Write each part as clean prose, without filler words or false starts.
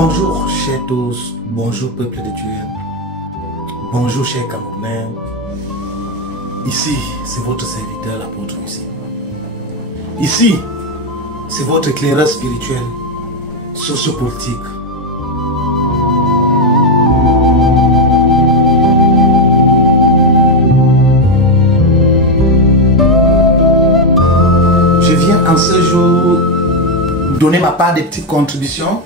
Bonjour chers tous, bonjour peuple de Dieu, bonjour chers Camerounais. Ici, c'est votre serviteur, l'apôtre Lucie. Ici, c'est votre éclaireur spirituel, sociopolitique. Je viens en ce jour donner ma part des petites contributions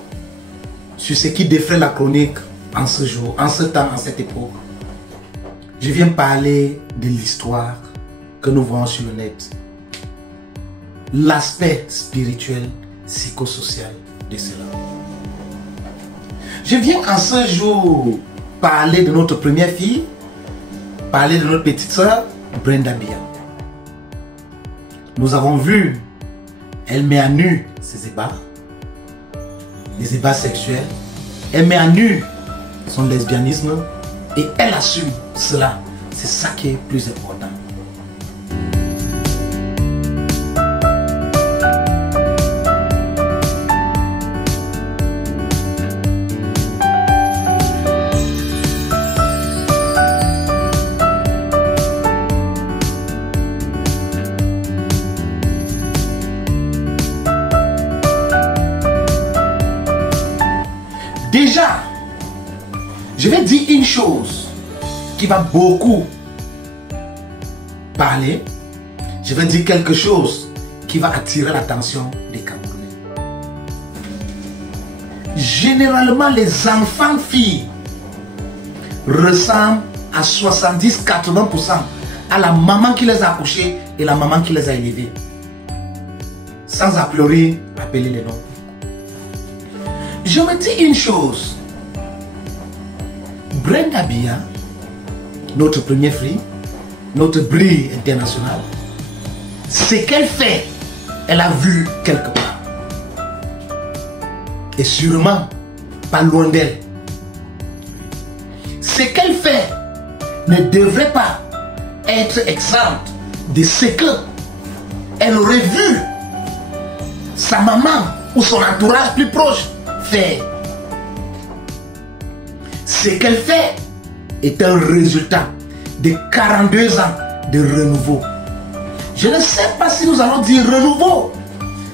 sur ce qui défraie la chronique en ce jour, en ce temps, en cette époque. Je viens parler de l'histoire que nous voyons sur le net. L'aspect spirituel, psychosocial de cela. Je viens en ce jour parler de notre première fille, parler de notre petite soeur, Brenda Bia. Nous avons vu, elle met à nu ses ébats, les ébats sexuels, elle met à nu son lesbianisme et elle assume cela. C'est ça qui est plus important. Déjà, je vais dire une chose qui va beaucoup parler. Je vais dire quelque chose qui va attirer l'attention des Camerounais. Généralement, les enfants filles ressemblent à 70-80% à la maman qui les a accouchés et la maman qui les a élevés. Sans a priori, appeler les noms. Je me dis une chose. Brenda Bia, notre première fille, notre brie internationale, ce qu'elle fait, elle a vu quelque part. Et sûrement, pas loin d'elle. Ce qu'elle fait ne devrait pas être exempt de ce qu'elle aurait vu sa maman ou son entourage plus proche faire. Ce qu'elle fait est un résultat de 42 ans de renouveau. Je ne sais pas si nous allons dire renouveau.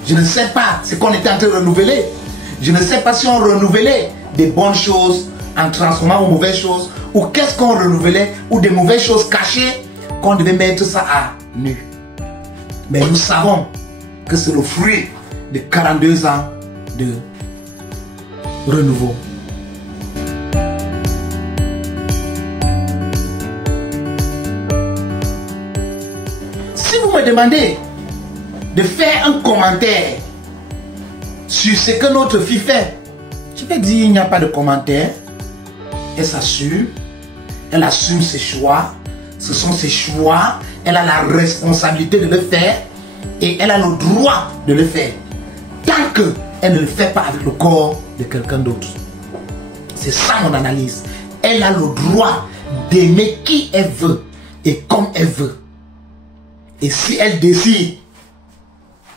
Je ne sais pas ce qu'on était en train de renouveler. Je ne sais pas si on renouvelait des bonnes choses en transformant en mauvaises choses, ou qu'est-ce qu'on renouvelait, ou des mauvaises choses cachées qu'on devait mettre ça à nu. Mais nous savons que c'est le fruit de 42 ans de renouveau. Si vous me demandez de faire un commentaire sur ce que notre fille fait, je vais dire il n'y a pas de commentaire. Elle s'assume, elle assume ses choix, ce sont ses choix, elle a la responsabilité de le faire et elle a le droit de le faire. Tant qu'elle ne le fait pas avec le corps de quelqu'un d'autre. C'est ça mon analyse. Elle a le droit d'aimer qui elle veut et comme elle veut. Et si elle décide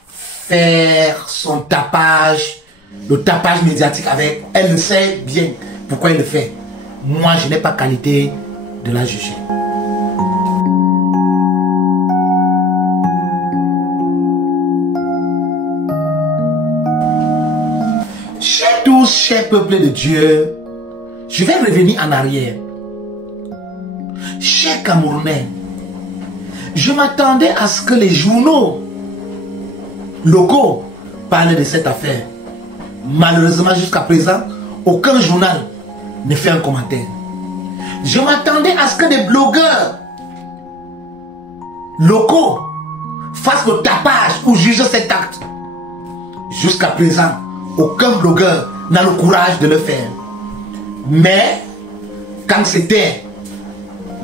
faire son tapage, le tapage médiatique avec, elle le sait bien pourquoi elle le fait. Moi, je n'ai pas qualité de la juger. Chers tous, chers peuples de Dieu, je vais revenir en arrière. Chers Camerounais, je m'attendais à ce que les journaux locaux parlent de cette affaire. Malheureusement, jusqu'à présent, aucun journal ne fait un commentaire. Je m'attendais à ce que des blogueurs locaux fassent le tapage ou jugent cet acte. Jusqu'à présent, aucun blogueur n'a le courage de le faire. Mais, quand c'était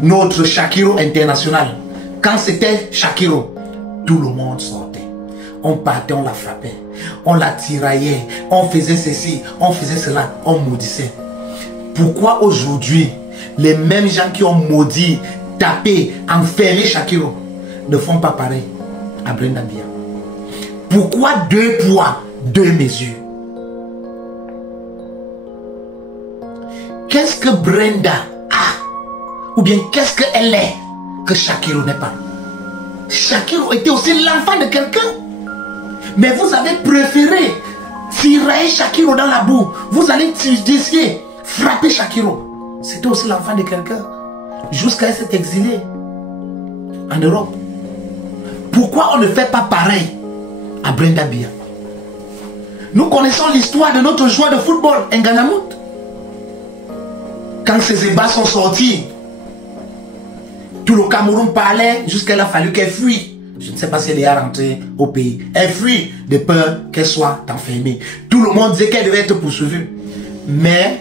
notre Shakiro international, quand c'était Shakiro, tout le monde sortait. On partait, on la frappait, on la tiraillait, on faisait ceci, on faisait cela, on maudissait. Pourquoi aujourd'hui, les mêmes gens qui ont maudit, tapé, enfermé Shakiro ne font pas pareil à Brenda Bia? Pourquoi deux poids, deux mesures? qu'est-ce que Brenda a? Ou bien qu'est-ce qu'elle est que Shakiro n'est pas? Shakiro était aussi l'enfant de quelqu'un. Mais vous avez préféré tirer Shakiro dans la boue. Vous allez essayer frapper Shakiro. C'était aussi l'enfant de quelqu'un. Jusqu'à s'être exilé en Europe. Pourquoi on ne fait pas pareil à Brenda Bia? Nous connaissons l'histoire de notre joueur de football, Nganamout. Quand ces ébats sont sortis, tout le Cameroun parlait jusqu'à il a fallu qu'elle fuit. Je ne sais pas si elle est rentrée au pays. Elle fuit de peur qu'elle soit enfermée. Tout le monde disait qu'elle devait être poursuivie. Mais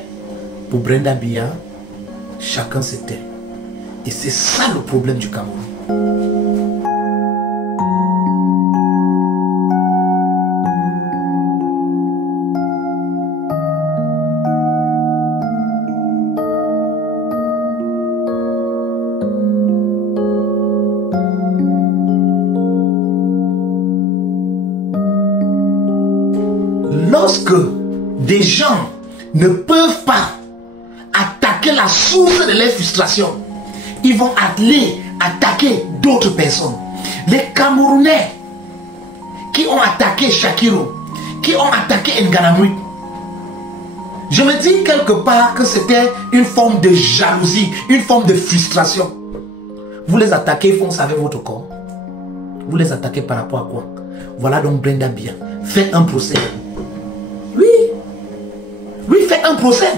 pour Brenda Bia, chacun se tait. Et c'est ça le problème du Cameroun. Lorsque des gens ne peuvent pas attaquer la source de leur frustration, ils vont attaquer d'autres personnes. Les Camerounais qui ont attaqué Shakiro, qui ont attaqué Nganamout, je me dis quelque part que c'était une forme de jalousie, une forme de frustration. Vous les attaquez, ils font ça avec votre corps. Vous les attaquez par rapport à quoi? Voilà donc Brenda Bia. Faites un procès. Oui, faites un procès.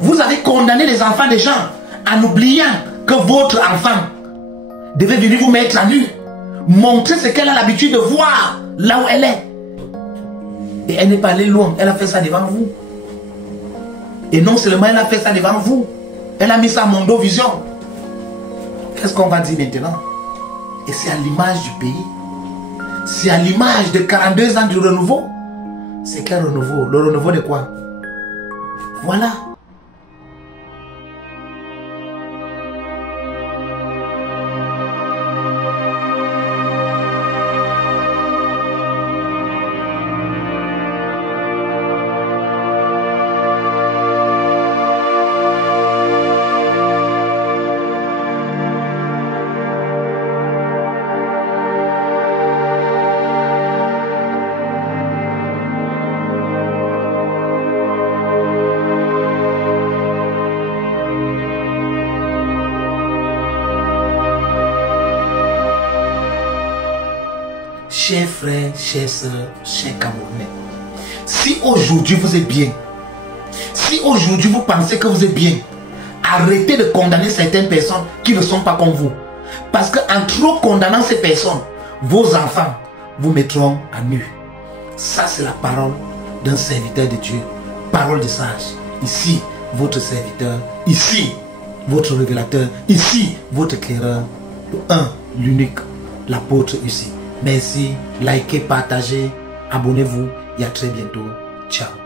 Vous avez condamné les enfants des gens en oubliant que votre enfant devait venir vous mettre à nu. Montrer ce qu'elle a l'habitude de voir là où elle est. Et elle n'est pas allée loin. Elle a fait ça devant vous. Et non seulement elle a fait ça devant vous, elle a mis ça à Mondo Vision. Qu'est-ce qu'on va dire maintenant? Et c'est à l'image du pays. C'est à l'image de 42 ans du renouveau. C'est quel renouveau? Le renouveau de quoi? Voilà. Chers frères, chères sœurs, chers Camerounais, si aujourd'hui vous êtes bien, si aujourd'hui vous pensez que vous êtes bien, arrêtez de condamner certaines personnes qui ne sont pas comme vous. Parce qu'en trop condamnant ces personnes, vos enfants vous mettront à nu. Ça, c'est la parole d'un serviteur de Dieu. Parole de sage. Ici, votre serviteur. Ici, votre révélateur. Ici, votre éclaireur. Le un, l'unique, l'apôtre ici. Merci, likez, partagez, abonnez-vous et à très bientôt. Ciao.